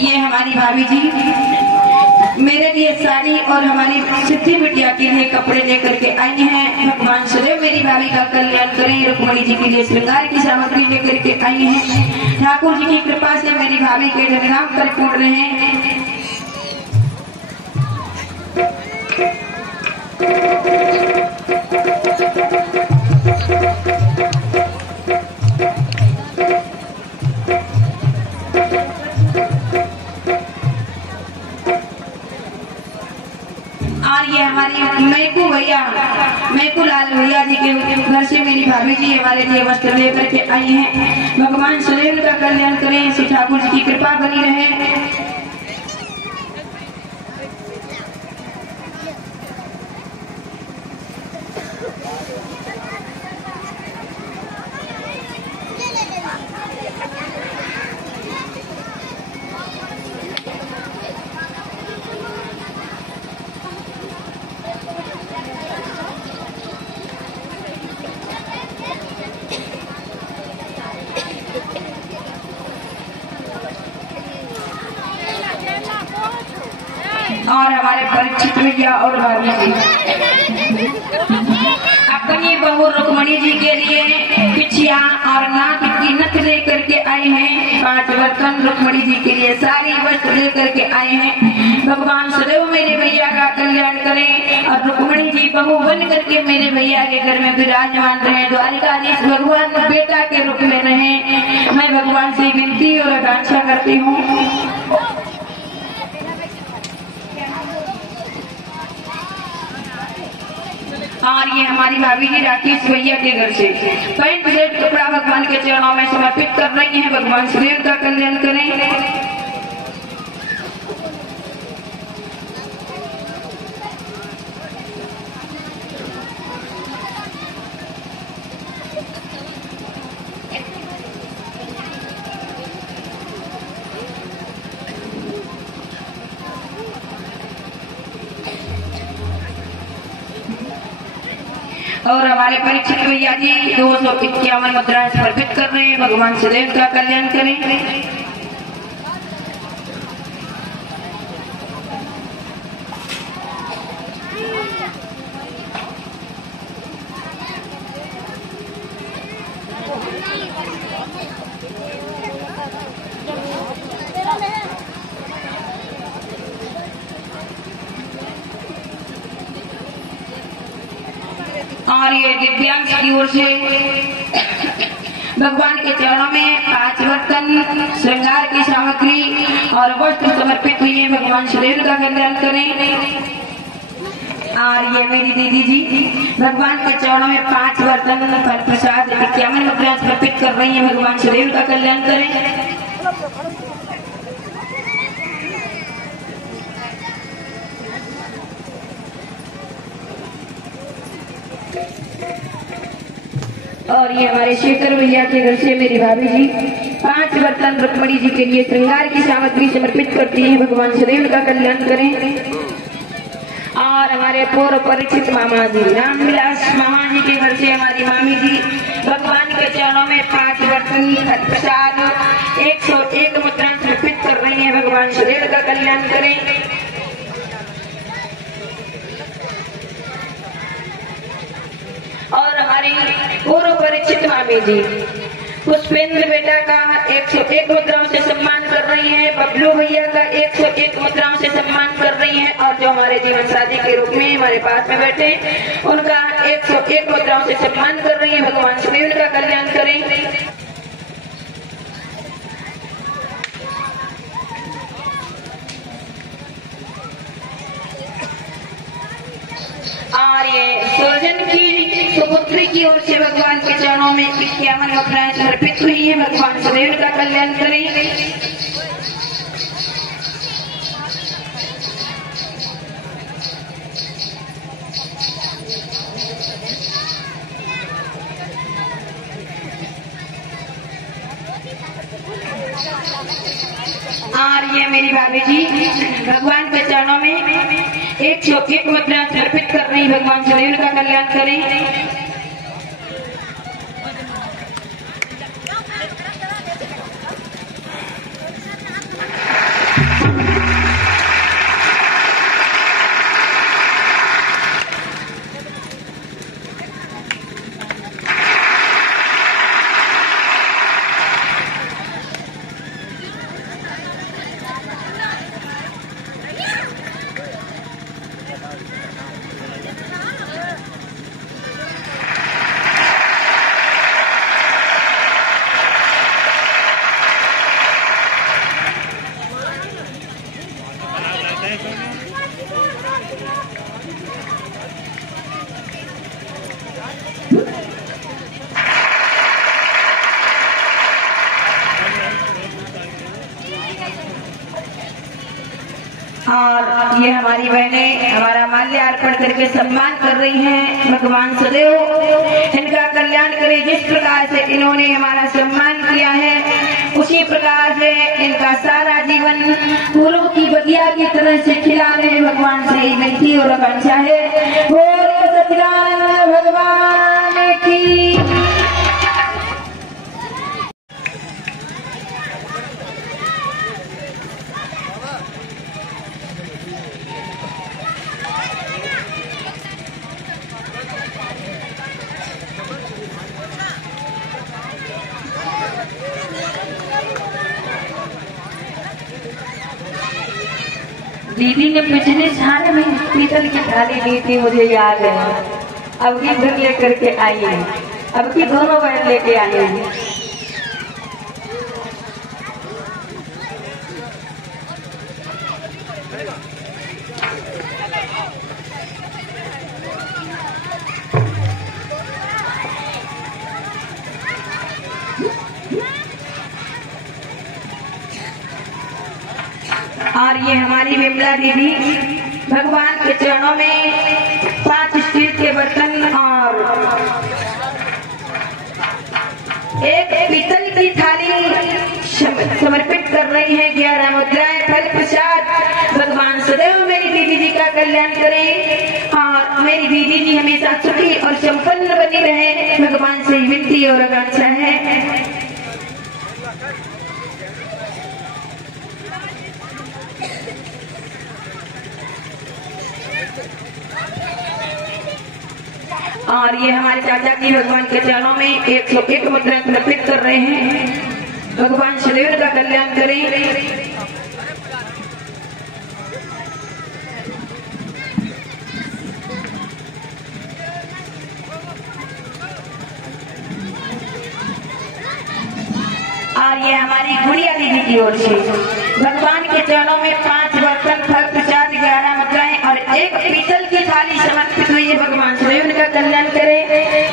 ये हमारी भाभी जी मेरे लिए साड़ी और हमारी सिद्धि बिटिया के लिए कपड़े लेकर के आई हैं। भगवान सदैव मेरी भाभी का कल्याण करें। रुक्मणी जी के लिए श्रृंगार की सामग्री लेकर के आई हैं। ठाकुर जी की कृपा से मेरी भाभी के धनधाम परिपूर्ण रहे। और ये हमारी मैकू लाल भैया जी के घर से मेरी भाभी जी हमारे लिए वस्त्र लेकर के आई हैं। भगवान सदैव का कल्याण करें। श्री ठाकुर जी की कृपा बनी रहे। और हमारे परीक्षित भैया और भाभी जी अपनी बहू रुक्मणी जी के लिए पिछिया और नाक की नथ लेकर के आए हैं। 5 बर्तन रुक्मणी जी के लिए सारी वस्त्र लेकर के आए हैं। भगवान सदैव मेरे भैया का कल्याण करें और रुक्मणी जी बहू बन करके मेरे भैया के घर में विराजमान रहे। द्वारिकाधीश भगवान बेटा के रूप में रहे। मैं भगवान से विनती और आकांक्षा करती हूँ। और ये हमारी भाभी जी राकेश भैया के घर से पैंट शर्ट कपड़ा भगवान के चरणों में समर्पित कर रही हैं। भगवान शरीर का कल्याण करें। और हमारे परीक्षित भैया जी 251 मुद्राएं समर्पित कर रहे हैं। भगवान सदैव का कल्याण करें। और ये दिव्यांश की ओर से भगवान के चरणों में 5 बर्तन श्रृंगार की सामग्री और वस्त्र समर्पित हुई है। भगवान शरीर का कल्याण करें। और ये मेरी दीदी जी भगवान के चरणों में 5 बर्तन फल प्रसाद 51 मुद्रा समर्पित कर रही है। भगवान शरीर का कल्याण करें। और ये हमारे शेखर भैया के घर से मेरी भाभी जी 5 बर्तन रुक्मणी जी के लिए श्रृंगार की सामग्री समर्पित करती है। भगवान शरीर का कल्याण करें। और हमारे पूर्व परिचित मामा जी रामविलास मामा जी के घर से हमारी मामी जी भगवान के चरणों में 5 बर्तन प्रसाद 101 मुद्रा समर्पित कर रही है। भगवान शरीर का कल्याण करें। और हमारी पूर्व परिचित मामी जी पुष्पेंद्र बेटा का 101 मुद्राओं से सम्मान कर रही है। बबलू भैया का 101 मुद्राओं से सम्मान कर रही है। और जो हमारे जीवन साथी के रूप में हमारे पास में बैठे उनका 101 मुद्राओं से सम्मान कर रही है। भगवान शरीर का कल्याण करें। और ये सुरजन की सुपुत्री की ओर से भगवान के चरणों में 51 मुद्राएं समर्पित हुई है। भगवान शरीर का कल्याण करें। और ये मेरी भाभी जी भगवान के चरणों में 101 मुद्रा समर्पित कर रही। भगवान शरीर का कल्याण करें। ये हमारी बहनें हमारा माल्यार्पण करके सम्मान कर रही हैं। भगवान सदैव इनका कल्याण करे। जिस प्रकार से इन्होंने हमारा सम्मान किया है उसी प्रकार से इनका सारा जीवन फूलों की बगिया की तरह से खिला रहे। भगवान से ही विनती और आकांक्षा है। बोलो सच्चिदानंद भगवान की। दीदी ने पिछले साल में पीतल की थाली दी थी, मुझे याद है। अब की घर लेकर के आई है, अब की दोनों बहन लेके आई है। और ये हमारी विमला दीदी भगवान के चरणों में 5 स्टील के बर्तन और एक पीतल की थाली समर्पित कर रही है। 11 मुद्राएं फल प्रसाद। भगवान सदैव मेरी दीदी जी का कल्याण करें और मेरी दीदी जी हमेशा सुखी और संपन्न बनी रहे। भगवान से विनती और आकांक्षा है। और ये हमारे चाचा जी भगवान के चरणों में 101 मुद्रा समर्पित कर रहे हैं। भगवान सदैव का कल्याण करें। और ये हमारी गुड़िया दीदी की ओर से भगवान के चरणों में 5 बर्तन फल प्रसाद 11 मुद्राएं और एक पीतल की थाली समर्पित हुई है। भगवान सदैव का कल्याण करे।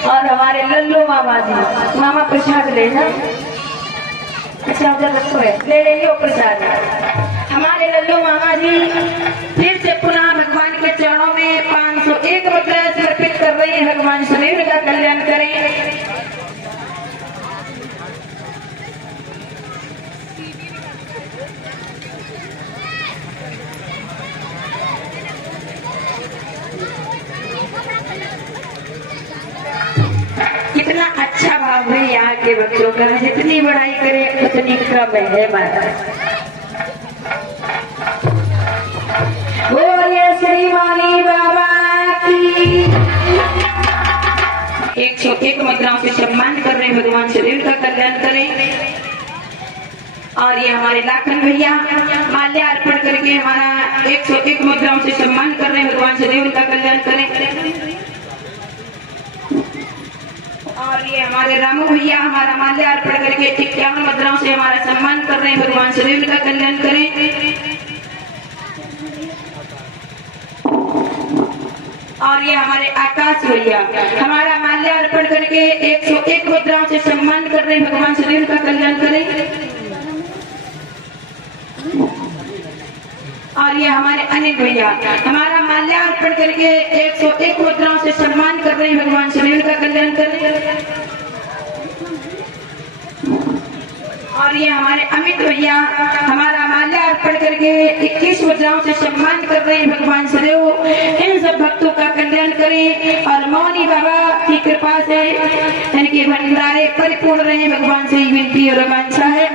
और हमारे लल्लू मामा जी, मामा प्रसाद लेना। अच्छा उधर रखो है, ले लो प्रसाद। हमारे लल्लू मामा जी फिर से पुनः भगवान के चरणों में 501 मुद्राएं समर्पित कर रही है। भगवान सदैव का कल्याण करें। कितना अच्छा भाव है यहाँ के बच्चों का। जितनी बड़ाई करे उतनी कम है। माता बोलिए श्री वाणी बाबा की। 101 मुद्राओं से सम्मान कर रहे हैं। भगवान सदैव का कल्याण करें। और ये हमारे लाखन भैया माल्यार्पण करके हमारा 101 मुद्राओं से सम्मान कर रहे हैं। भगवान सदैव का कल्याण करें। और ये हमारे रामू भैया हमारा माल्यार्पण करके 51 मुद्राओं से हमारा सम्मान कर रहे हैं। भगवान सदैव का कल्याण करें। और ये हमारे आकाश भैया हमारा माल्यार्पण करके 101 मुद्राओं से सम्मान कर रहे हैं। भगवान सदैव का कल्याण करें। और ये हमारे अनिल भैया हमारा माल्यार्पण करके 101 मुद्राओं से सम्मान कर रहे हैं। भगवान सदैव का कल्याण करें। और ये हमारे अमित भैया हमारा माल्यार्पण करके 21 मुद्राओं से सम्मान कर रहे हैं। भगवान सदैव इन सब भक्तों का कल्याण करें। और मौनी बाबा की कृपा से इनके भंडारे परिपूर्ण रहे। भगवान से विनती और आकांक्षा है।